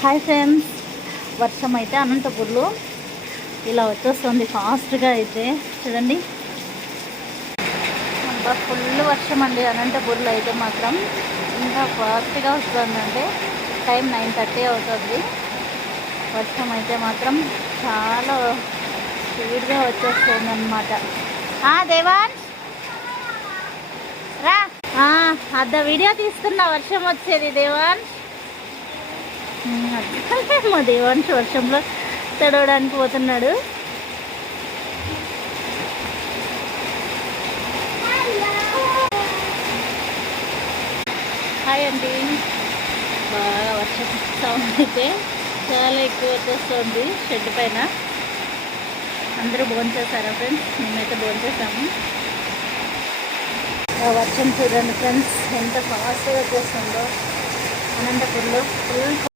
Hi friends, వర్షం అయితే అనంతపూర్లో ఇలా వచ్చేస్తుంది ఫాస్ట్గా. అయితే చూడండి, ఫుల్ వర్షం అండి అనంతపూర్లో అయితే మాత్రం. ఇంకా ఫాస్ట్గా వస్తుందంటే టైం 9:30 అవుతుంది. వర్షం అయితే మాత్రం చాలా స్పీడ్గా వచ్చేస్తుంది అనమాట. దేవాన్ రా, అద్ద వీడియో తీస్తున్నా వర్షం వచ్చేది. దేవాన్ మా దేవాంశ్ వర్షంలో తడవడానికి పోతున్నాడు. హాయ్ అండి. బాగా వర్షం సౌండ్ అయితే చాలా ఎక్కువ వచ్చేస్తుంది షెడ్ పైన. అందరూ భోంచేసారా ఫ్రెండ్స్? మేమైతే భోంచేసాము. వర్షం చూడండి ఫ్రెండ్స్, ఎంత ఫాస్ట్గా వచ్చేస్తుందో అనంతపూర్లో. ఫుల్